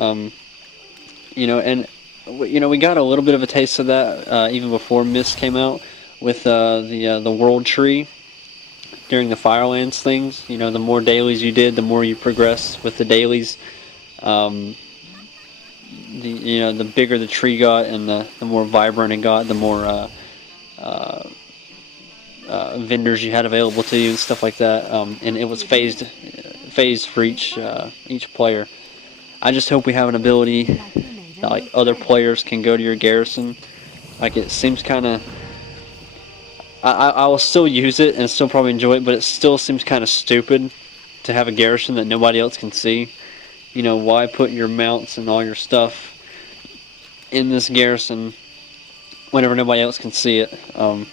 You know, and we got a little bit of a taste of that even before Mist came out with the World Tree during the Firelands things. You know, the more dailies you did, the more you progressed with the dailies. Um, the bigger the tree got and the more vibrant it got, the more uh, vendors you had available to you and stuff like that. And it was phased for each player. I just hope we have an ability that like other players can go to your garrison. Like it seems kind of. I will still use it and still probably enjoy it, but it still seems kind of stupid to have a garrison that nobody else can see. You know, why put your mounts and all your stuff in this garrison whenever nobody else can see it? I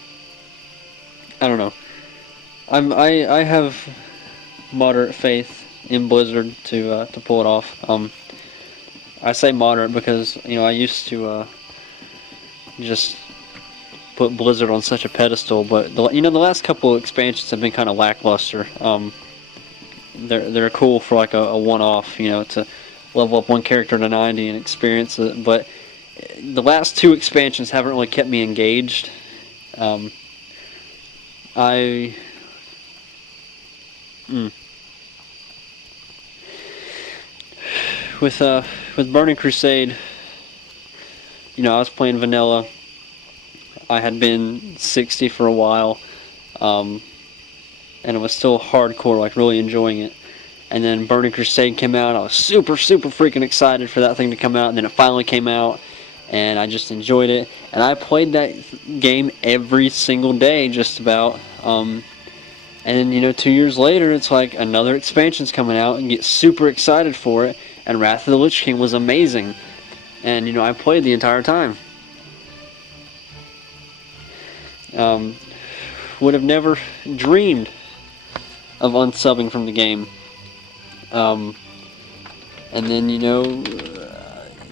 don't know. I have moderate faith in Blizzard to pull it off. I say moderate because I used to just put Blizzard on such a pedestal, but the last couple of expansions have been kind of lackluster. They're cool for like a one-off, to level up one character to 90 and experience it, but the last two expansions haven't really kept me engaged. With Burning Crusade, I was playing vanilla. I had been 60 for a while, and it was still hardcore, like really enjoying it. And then Burning Crusade came out. I was super freaking excited for that thing to come out, and then it finally came out, and I just enjoyed it. And I played that game every single day, just about. And then 2 years later, it's like another expansion's coming out, and get super excited for it. And Wrath of the Lich King was amazing, and I played the entire time. Would have never dreamed of unsubbing from the game. And then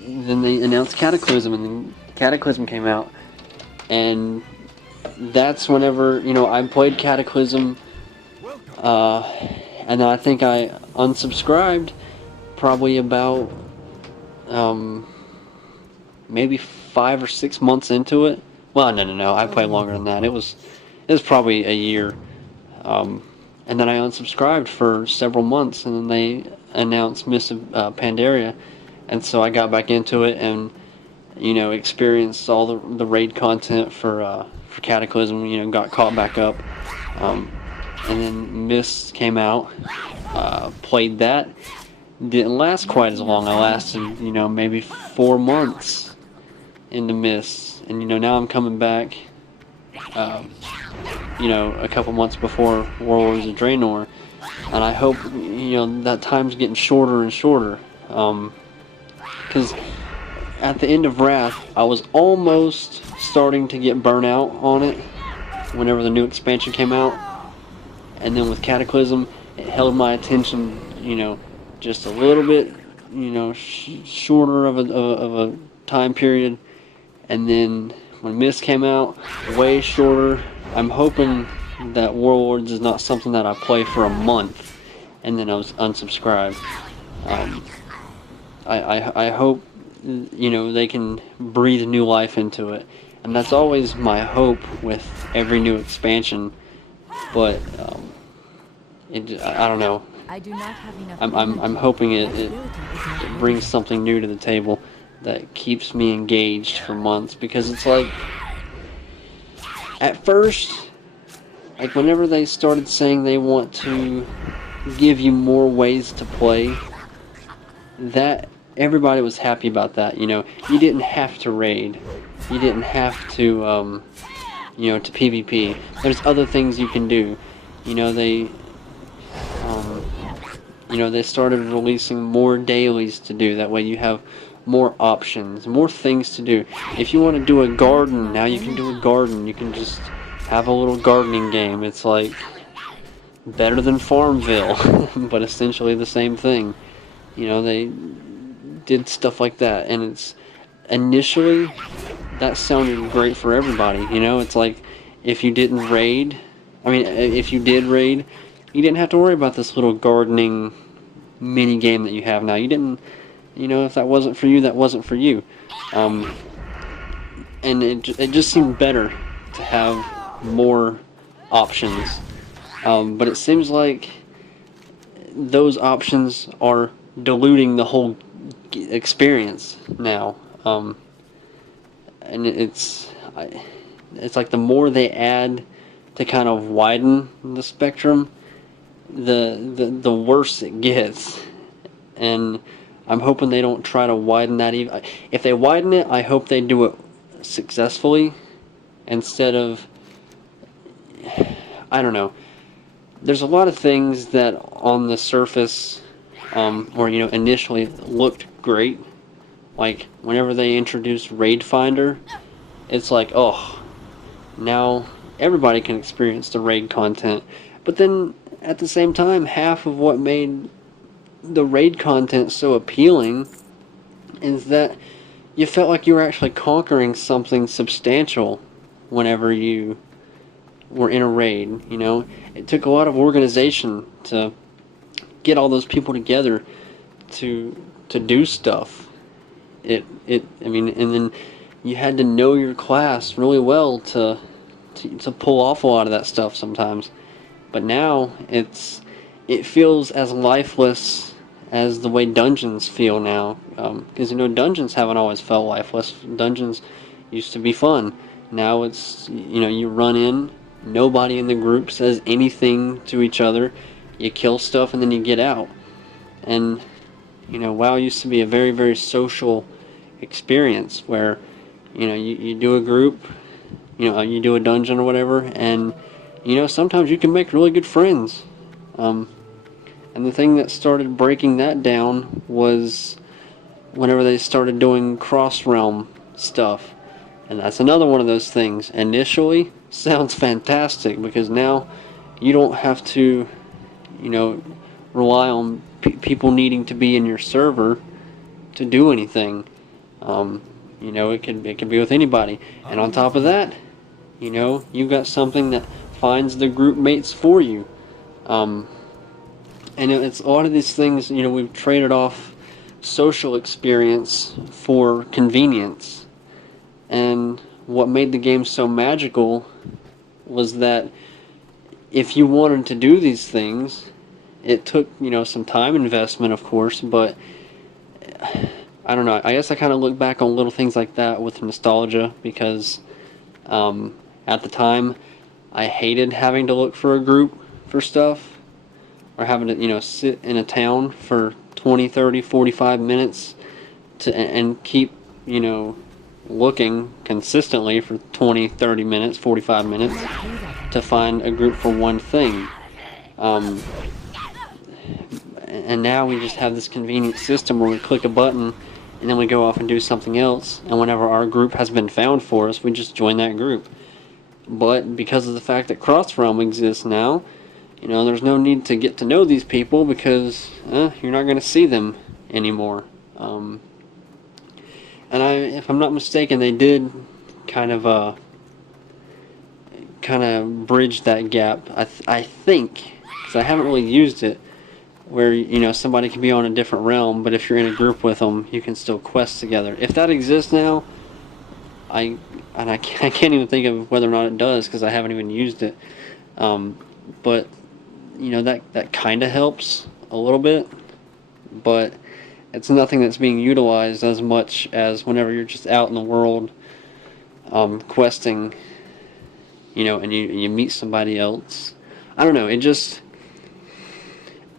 then they announced Cataclysm, and then Cataclysm came out, and that's whenever I played Cataclysm, and then I think I unsubscribed probably about maybe 5 or 6 months into it. Well, no. I played longer than that. It was probably a year. And then I unsubscribed for several months, and then they announced Mists of Pandaria, and so I got back into it and experienced all the raid content for Cataclysm. Got caught back up, and then Mist came out. Played that. Didn't last quite as long. I lasted maybe 4 months into Mist. And now I'm coming back, a couple months before World Wars of Draenor, and I hope that time's getting shorter and shorter, because at the end of Wrath, I was almost starting to get burnt out on it whenever the new expansion came out, and then with Cataclysm, it held my attention, just a little bit, shorter of a time period. And then when Mist came out, way shorter. I'm hoping that Warlords is not something that I play for a month and then I was unsubscribed. I hope they can breathe new life into it, and that's always my hope with every new expansion. But I don't know. I'm hoping it brings something new to the table that keeps me engaged for months, because it's like, at first, like whenever they started saying they want to give you more ways to play, that everybody was happy about that. You didn't have to raid, you didn't have to to PvP. There's other things you can do. They started releasing more dailies to do. That way you have more options, more things to do. If you want to do a garden, now you can do a garden. You can just have a little gardening game. It's like better than Farmville, but essentially the same thing. They did stuff like that, and it's initially that sounded great for everybody. It's like if you didn't raid, if you did raid, you didn't have to worry about this little gardening mini game that you have now. You didn't you know, if that wasn't for you, that wasn't for you. And it just seemed better to have more options. But it seems like those options are diluting the whole experience now. And it's like the more they add to kind of widen the spectrum, the worse it gets. And I'm hoping they don't try to widen that even. If they widen it, I hope they do it successfully instead of, I don't know. There's a lot of things that on the surface, or you know, initially looked great. Like whenever they introduced Raid Finder, it's like, oh, now everybody can experience the raid content. But then at the same time, half of what made the raid content so appealing is that you felt like you were actually conquering something substantial whenever you were in a raid. You know, it took a lot of organization to get all those people together to do stuff. I mean, and then you had to know your class really well to pull off a lot of that stuff sometimes. But now it feels as lifeless as the way dungeons feel now. Because you know, dungeons haven't always felt lifeless. Dungeons used to be fun. Now it's, you know, you run in, nobody in the group says anything to each other. You kill stuff and then you get out. And you know, WoW used to be a very, very social experience where, you know, you do a group, you know, you do a dungeon or whatever, and you know, sometimes you can make really good friends. And the thing that started breaking that down was whenever they started doing cross-realm stuff. And that's another one of those things. Initially, sounds fantastic because now you don't have to, you know, rely on people needing to be in your server to do anything. You know, it could be with anybody. And on top of that, you know, you've got something that finds the group mates for you. And it's a lot of these things, you know, we've traded off social experience for convenience. And what made the game so magical was that if you wanted to do these things, it took, you know, some time investment, of course, but I don't know. I guess I kind of look back on little things like that with nostalgia because at the time I hated having to look for a group for stuff or having to, you know, sit in a town for 20, 30, 45 minutes and keep, you know, looking consistently for 20, 30 minutes, 45 minutes to find a group for one thing. And now we just have this convenient system where we click a button and then we go off and do something else, and whenever our group has been found for us, we just join that group. But because of the fact that Cross-Realm exists now, you know, there's no need to get to know these people because you're not going to see them anymore. And if I'm not mistaken, they did kind of bridge that gap. I think, because I haven't really used it, where, you know, somebody can be on a different realm, but if you're in a group with them, you can still quest together. If that exists now, I can't even think of whether or not it does because I haven't even used it. But you know, that kind of helps a little bit, but it's nothing that's being utilized as much as whenever you're just out in the world questing, you know, and you meet somebody else. I don't know,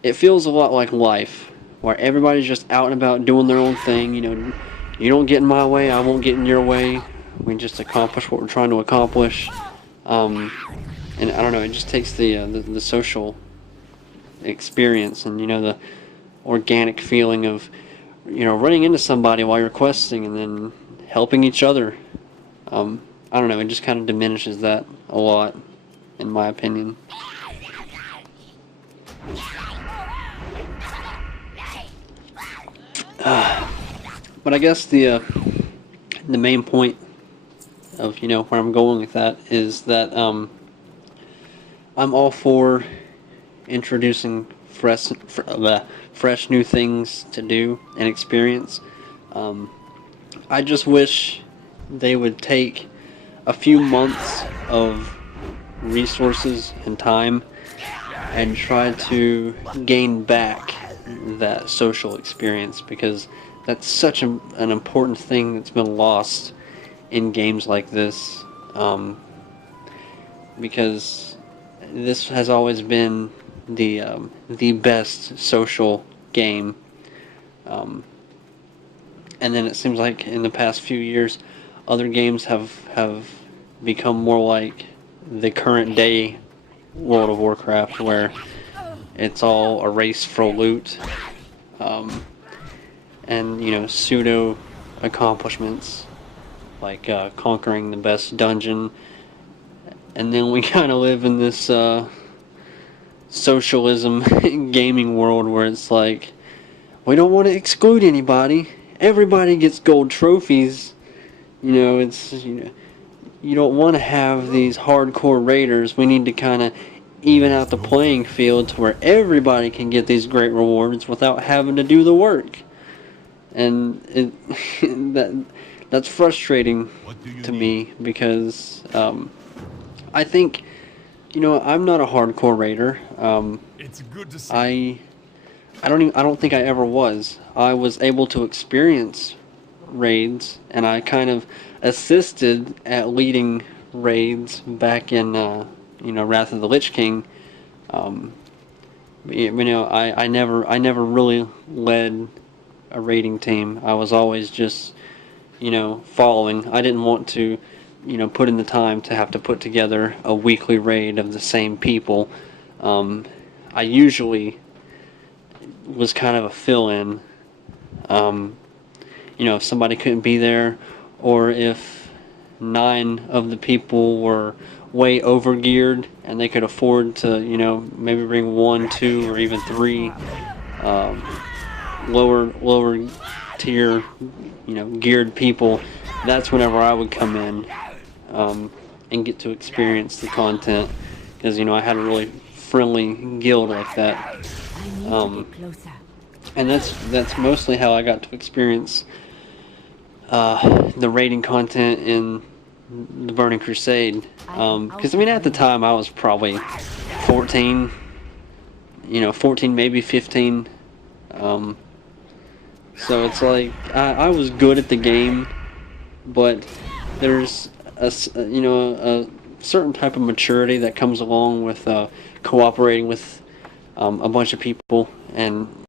it feels a lot like life, where everybody's just out and about doing their own thing. You know, you don't get in my way, I won't get in your way. We just accomplish what we're trying to accomplish. And I don't know, it just takes the social experience and, you know, the organic feeling of, you know, running into somebody while you're questing and then helping each other. I don't know, it just kind of diminishes that a lot, in my opinion. But I guess the main point of, you know, where I'm going with that is that I'm all for introducing fresh new things to do and experience. I just wish they would take a few months of resources and time and try to gain back that social experience, because that's such an important thing that's been lost in games like this, because this has always been the best social game, and then it seems like in the past few years other games have become more like the current day World of Warcraft, where it's all a race for loot, and pseudo accomplishments like conquering the best dungeon, and then we kind of live in this socialism gaming world where it's like, we don't want to exclude anybody. Everybody gets gold trophies. It's you don't want to have these hardcore raiders. We need to kind of even out the playing field to where everybody can get these great rewards without having to do the work. And that's frustrating to me, because I think, I'm not a hardcore raider. It's good to see. I don't think I ever was. I was able to experience raids, and I kind of assisted at leading raids back in Wrath of the Lich King. I never really led a raiding team. I was always just following. I didn't want to put in the time to have to put together a weekly raid of the same people. I usually was kind of a fill-in. If somebody couldn't be there, or if 9 of the people were way overgeared and they could afford to, maybe bring 1, 2, or even 3 lower tier, geared people, that's whenever I would come in and get to experience the content, because I had a really friendly guild like that. And that's mostly how I got to experience the raiding content in the Burning Crusade. Because at the time I was probably 14, 14 maybe 15. So it's like I was good at the game, but there's a certain type of maturity that comes along with cooperating with a bunch of people and